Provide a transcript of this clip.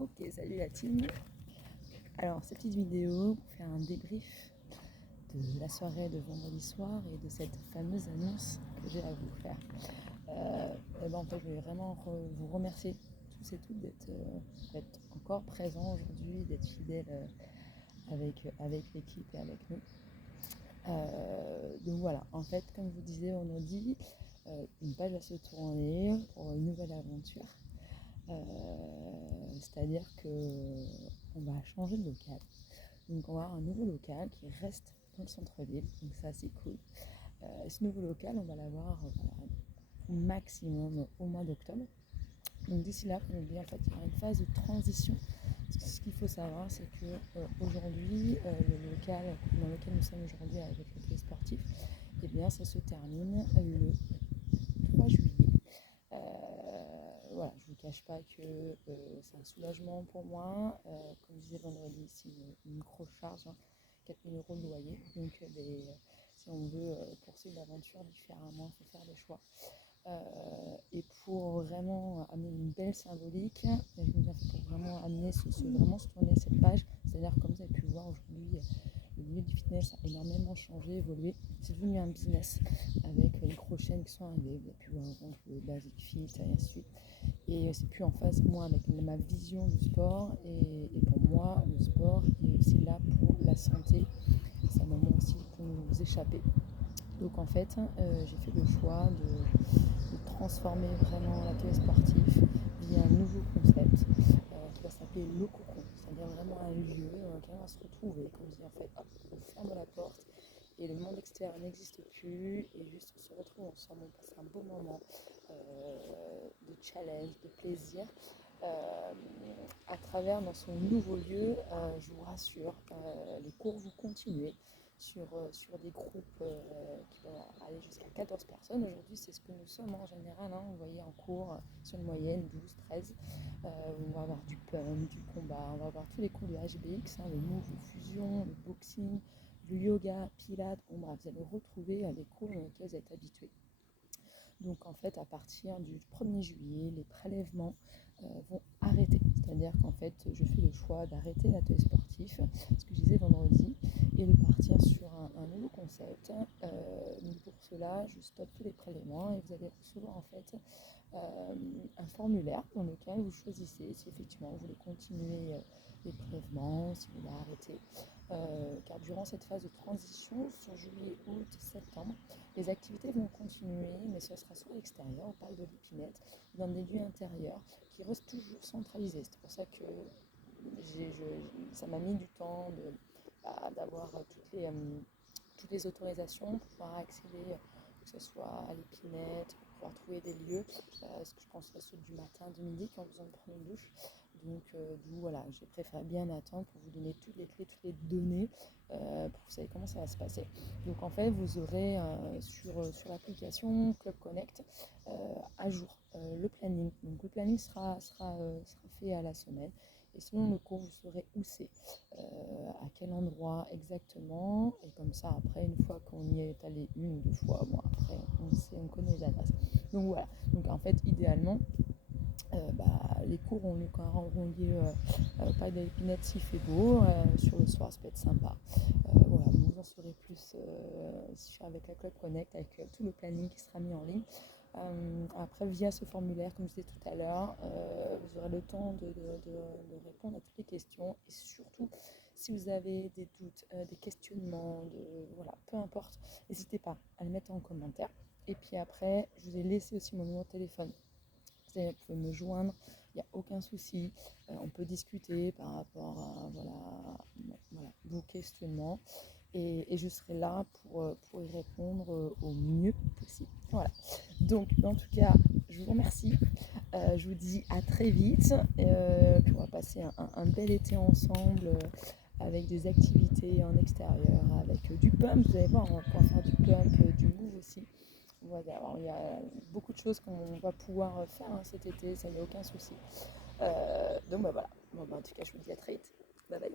Ok, salut la team. Alors, cette petite vidéo pour faire un débrief de la soirée de vendredi soir et de cette fameuse annonce que j'ai à vous faire. En fait, je voulais vraiment vous remercier tous et toutes d'être encore présents aujourd'hui, d'être fidèles avec l'équipe et avec nous. Donc voilà, en fait, comme je vous disais vendredi, une page va se tourner pour une nouvelle aventure. C'est-à-dire qu'on va changer de local. Donc on va avoir un nouveau local qui reste dans le centre-ville, donc ça c'est cool. Ce nouveau local, on va l'avoir au maximum au mois d'octobre. Donc d'ici là, comme je dis, en fait, il y aura une phase de transition. Ce qu'il faut savoir, c'est que aujourd'hui, le local dans lequel nous sommes aujourd'hui avec le sportif, eh bien, ça se termine le 3 juillet. Voilà, je ne vous cache pas que c'est un soulagement pour moi. Comme je disais vendredi, c'est une grosse charge, hein, 4 000 € de loyer. Donc si on veut poursuivre l'aventure différemment, il faut faire des choix. Et pour vraiment amener une belle symbolique, je veux dire, pour vraiment amener vraiment se tourner cette page, c'est-à-dire comme vous avez pu voir aujourd'hui, le milieu du fitness a énormément changé, évolué. C'est devenu un business avec les gros chaînes qui sont arrivées. Vous avez pu voir le Basic Fit et ainsi de suite. Et c'est plus en phase, moi, avec ma vision du sport. Et pour moi, le sport est aussi là pour la santé. C'est un moment aussi pour nous échapper. Donc en fait, j'ai fait le choix de transformer vraiment l'atelier sportif via un nouveau concept qui va s'appeler le cocon. C'est-à-dire vraiment un lieu dans lequel on va se retrouver. Comme je dis, en fait, hop, on ferme la porte et le monde extérieur n'existe plus et juste on se retrouve ensemble, on passe un beau moment de challenge, de plaisir à travers dans son nouveau lieu. Je vous rassure, les cours vont continuer sur des groupes qui vont aller jusqu'à 14 personnes. Aujourd'hui, c'est ce que nous sommes en général, hein. Vous voyez en cours sur une moyenne 12, 13. On va avoir du pump, du combat, on va avoir tous les cours de HBX, hein, le move, le fusion, le boxing, le yoga, pilates. Bon, bref, vous allez retrouver les cours auxquels vous êtes habitués. Donc en fait, à partir du 1er juillet, les prélèvements vont arrêter. C'est-à-dire qu'en fait, je fais le choix d'arrêter l'atelier sportif, ce que je disais vendredi, et de partir sur un nouveau concept. Donc pour cela, je stoppe tous les prélèvements et vous allez recevoir en fait un formulaire dans lequel vous choisissez si effectivement vous voulez continuer les prélèvements, si vous voulez arrêter. Car durant cette phase de transition, sur juillet, août, septembre, les activités vont continuer, mais ce sera soit à l'extérieur, au parc de l'Épinette, dans des lieux intérieurs qui restent toujours centralisés. C'est pour ça que ça m'a mis du temps d'avoir toutes les autorisations pour pouvoir accéder, que ce soit à l'Épinette, pour pouvoir trouver des lieux, ce que je pense ceux du matin, de midi, qui ont besoin de prendre une douche. Donc voilà, j'ai préféré bien attendre pour vous donner toutes les clés, toutes les données, pour que vous savez comment ça va se passer. Donc en fait, vous aurez sur l'application Club Connect à jour le planning. Donc le planning sera fait à la semaine. Et selon le cours, vous saurez où c'est, à quel endroit exactement. Et comme ça, après, une fois qu'on y est allé une ou deux fois, bon, après, on connaît les adresses. Donc voilà. Donc en fait, idéalement, les cours auront lieu pas de l'épinette s'il fait beau, sur le soir ça peut être sympa. Voilà, vous en saurez plus avec la Club Connect, avec tout le planning qui sera mis en ligne. Après, via ce formulaire, comme je disais tout à l'heure, vous aurez le temps de répondre à toutes les questions et surtout, si vous avez des doutes, des questionnements, voilà, peu importe, n'hésitez pas à le mettre en commentaire. Et puis après, je vous ai laissé aussi mon numéro de téléphone. Vous pouvez me joindre, il n'y a aucun souci. On peut discuter par rapport à vos questionnements et je serai là pour y répondre au mieux possible. Voilà. Donc, en tout cas, je vous remercie. Je vous dis à très vite. Puis on va passer un bel été ensemble. Avec des activités en extérieur, avec du pump, vous allez voir, on va pouvoir faire du pump, du move aussi. Voilà, alors, il y a beaucoup de choses qu'on va pouvoir faire cet été, ça n'y a aucun souci. Donc voilà, en tout cas je vous dis à très vite. Bye bye.